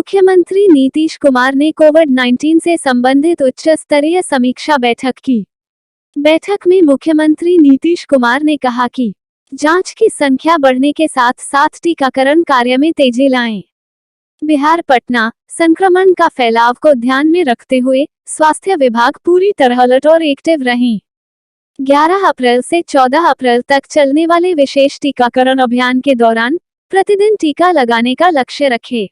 मुख्यमंत्री नीतीश कुमार ने कोविड-19 से संबंधित उच्च स्तरीय समीक्षा बैठक की। बैठक में मुख्यमंत्री नीतीश कुमार ने कहा कि जांच की संख्या बढ़ने के साथ साथ टीकाकरण कार्य में तेजी लाएं। बिहार पटना संक्रमण का फैलाव को ध्यान में रखते हुए स्वास्थ्य विभाग पूरी तरह अलर्ट और एक्टिव रहें। 11 अप्रैल से 14 अप्रैल तक चलने वाले विशेष टीकाकरण अभियान के दौरान प्रतिदिन टीका लगाने का लक्ष्य रखें।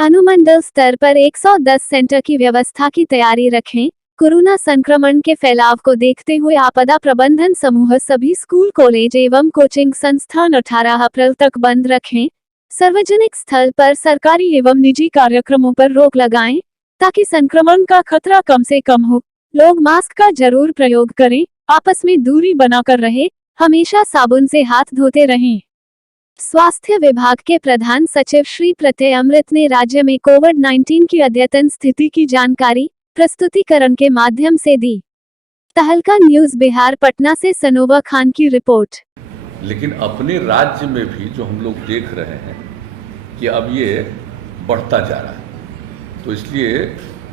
अनुमंडल स्तर पर 110 सेंटर की व्यवस्था की तैयारी रखें। कोरोना संक्रमण के फैलाव को देखते हुए आपदा प्रबंधन समूह सभी स्कूल, कॉलेज एवं कोचिंग संस्थान 18 अप्रैल तक बंद रखें। सार्वजनिक स्थल पर सरकारी एवं निजी कार्यक्रमों पर रोक लगाएं ताकि संक्रमण का खतरा कम से कम हो। लोग मास्क का जरूर प्रयोग करें, आपस में दूरी बनाकर रहें, हमेशा साबुन से हाथ धोते रहें। स्वास्थ्य विभाग के प्रधान सचिव श्री प्रत्यय अमृत ने राज्य में कोविड-19 की अद्यतन स्थिति की जानकारी प्रस्तुतिकरण के माध्यम से दी। तहलका न्यूज बिहार पटना से सनोवा खान की रिपोर्ट। लेकिन अपने राज्य में भी जो हम लोग देख रहे हैं कि अब ये बढ़ता जा रहा है, तो इसलिए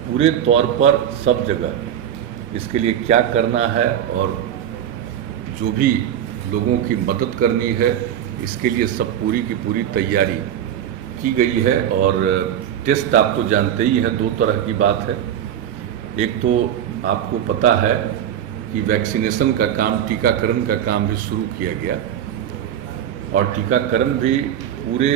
पूरे तौर पर सब जगह इसके लिए क्या करना है और जो भी लोगों की मदद करनी है, इसके लिए सब पूरी की पूरी तैयारी की गई है। और टेस्ट आप तो जानते ही हैं, दो तरह की बात है। एक तो आपको पता है कि वैक्सीनेशन का काम, टीकाकरण का काम भी शुरू किया गया और टीकाकरण भी पूरे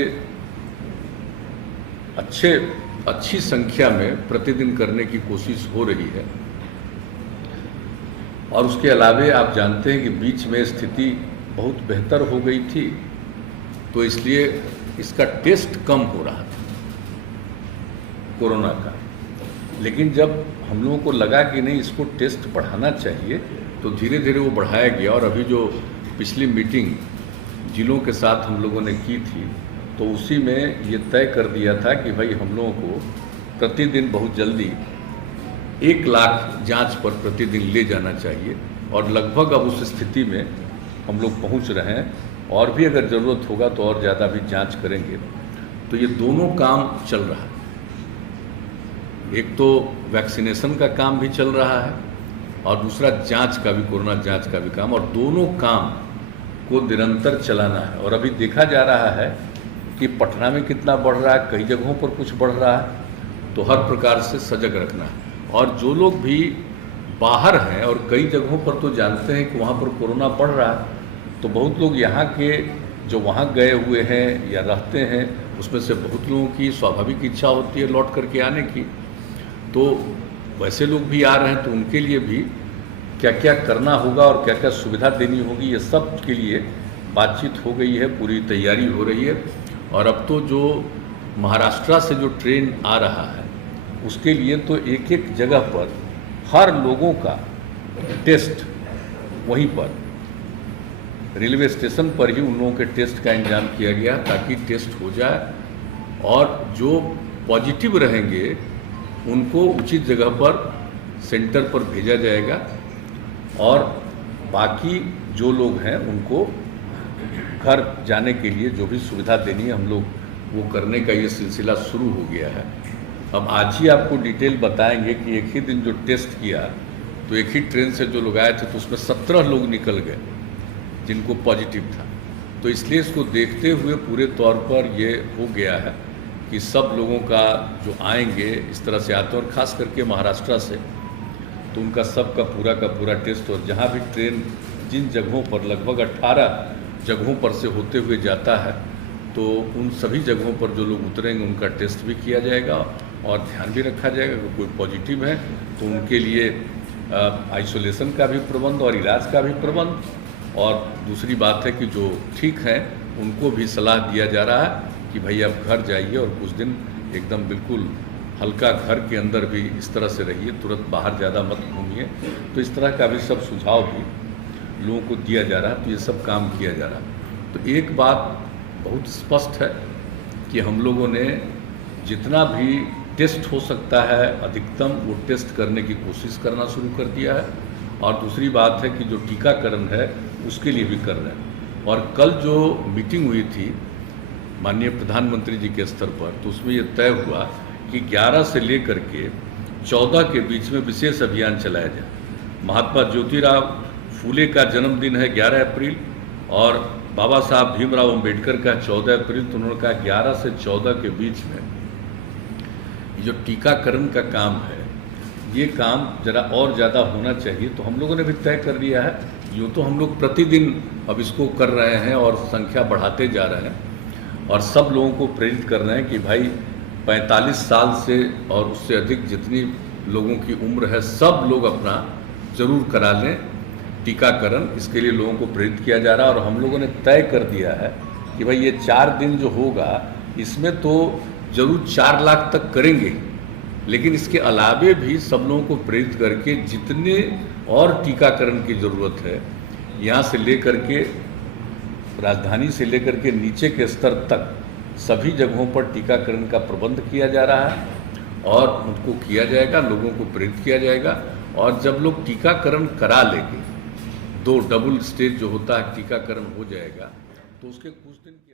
अच्छी संख्या में प्रतिदिन करने की कोशिश हो रही है। और उसके अलावे आप जानते हैं कि बीच में स्थिति बहुत बेहतर हो गई थी, तो इसलिए इसका टेस्ट कम हो रहा था कोरोना का। लेकिन जब हम लोगों को लगा कि नहीं, इसको टेस्ट बढ़ाना चाहिए, तो धीरे धीरे वो बढ़ाया गया। और अभी जो पिछली मीटिंग जिलों के साथ हम लोगों ने की थी, तो उसी में ये तय कर दिया था कि भाई हम लोगों को प्रतिदिन बहुत जल्दी 1 लाख जांच पर प्रतिदिन ले जाना चाहिए। और लगभग अब उस स्थिति में हम लोग पहुंच रहे हैं, और भी अगर ज़रूरत होगा तो और ज़्यादा भी जांच करेंगे। तो ये दोनों काम चल रहा है। एक तो वैक्सीनेशन का काम भी चल रहा है और दूसरा जांच का भी, कोरोना जांच का भी काम, और दोनों काम को निरंतर चलाना है। और अभी देखा जा रहा है कि पटना में कितना बढ़ रहा है, कई जगहों पर कुछ बढ़ रहा है, तो हर प्रकार से सजग रखना है। और जो लोग भी बाहर हैं और कई जगहों पर तो जानते हैं कि वहाँ पर कोरोना बढ़ रहा है, तो बहुत लोग यहाँ के जो वहाँ गए हुए हैं या रहते हैं, उसमें से बहुत लोगों की स्वाभाविक इच्छा होती है लौट करके आने की। तो वैसे लोग भी आ रहे हैं, तो उनके लिए भी क्या क्या करना होगा और क्या क्या सुविधा देनी होगी, ये सब के लिए बातचीत हो गई है, पूरी तैयारी हो रही है। और अब तो जो महाराष्ट्र से जो ट्रेन आ रहा है, उसके लिए तो एक एक जगह पर हर लोगों का टेस्ट वहीं पर रेलवे स्टेशन पर ही उन लोगों के टेस्ट का इंतजाम किया गया, ताकि टेस्ट हो जाए और जो पॉजिटिव रहेंगे उनको उचित जगह पर सेंटर पर भेजा जाएगा। और बाकी जो लोग हैं उनको घर जाने के लिए जो भी सुविधा देनी है, हम लोग वो करने का ये सिलसिला शुरू हो गया है। अब आज ही आपको डिटेल बताएंगे कि एक ही दिन जो टेस्ट किया, तो एक ही ट्रेन से जो लोग आए थे, तो उसमें 17 लोग निकल गए जिनको पॉजिटिव था। तो इसलिए इसको देखते हुए पूरे तौर पर ये हो गया है कि सब लोगों का जो आएंगे इस तरह से आते हैं, और ख़ास करके महाराष्ट्र से, तो उनका सब का पूरा टेस्ट। और जहाँ भी ट्रेन जिन जगहों पर, लगभग 18 जगहों पर से होते हुए जाता है, तो उन सभी जगहों पर जो लोग उतरेंगे उनका टेस्ट भी किया जाएगा और ध्यान भी रखा जाएगा कि कोई पॉजिटिव है तो उनके लिए आइसोलेशन का भी प्रबंध और इलाज का भी प्रबंध। और दूसरी बात है कि जो ठीक हैं उनको भी सलाह दिया जा रहा है कि भाई आप घर जाइए और कुछ दिन एकदम बिल्कुल हल्का घर के अंदर भी इस तरह से रहिए, तुरंत बाहर ज़्यादा मत घूमिए। तो इस तरह का भी सब सुझाव भी लोगों को दिया जा रहा है, तो ये सब काम किया जा रहा है। तो एक बात बहुत स्पष्ट है कि हम लोगों ने जितना भी टेस्ट हो सकता है अधिकतम वो टेस्ट करने की कोशिश करना शुरू कर दिया है। और दूसरी बात है कि जो टीकाकरण है उसके लिए भी कर रहे हैं। और कल जो मीटिंग हुई थी माननीय प्रधानमंत्री जी के स्तर पर, तो उसमें ये तय हुआ कि 11 से लेकर के 14 के बीच में विशेष अभियान चलाया जाए। महात्मा ज्योतिराव फूले का जन्मदिन है 11 अप्रैल और बाबा साहब भीमराव अंबेडकर का 14 अप्रैल, तो उन्होंने कहा 11 से 14 के बीच में ये जो टीकाकरण का काम है, ये काम जरा और ज़्यादा होना चाहिए। तो हम लोगों ने भी तय कर लिया है, यूँ तो हम लोग प्रतिदिन अब इसको कर रहे हैं और संख्या बढ़ाते जा रहे हैं और सब लोगों को प्रेरित कर रहे हैं कि भाई 45 साल से और उससे अधिक जितनी लोगों की उम्र है, सब लोग अपना ज़रूर करा लें टीकाकरण। इसके लिए लोगों को प्रेरित किया जा रहा है और हम लोगों ने तय कर दिया है कि भाई ये 4 दिन जो होगा इसमें तो ज़रूर 4 लाख तक करेंगे, लेकिन इसके अलावे भी सब लोगों को प्रेरित करके जितने और टीकाकरण की ज़रूरत है, यहाँ से लेकर के राजधानी से लेकर के नीचे के स्तर तक सभी जगहों पर टीकाकरण का प्रबंध किया जा रहा है और उनको किया जाएगा, लोगों को प्रेरित किया जाएगा। और जब लोग टीकाकरण करा लेंगे, 2 डबल स्टेज जो होता है टीकाकरण हो जाएगा, तो उसके कुछ दिन के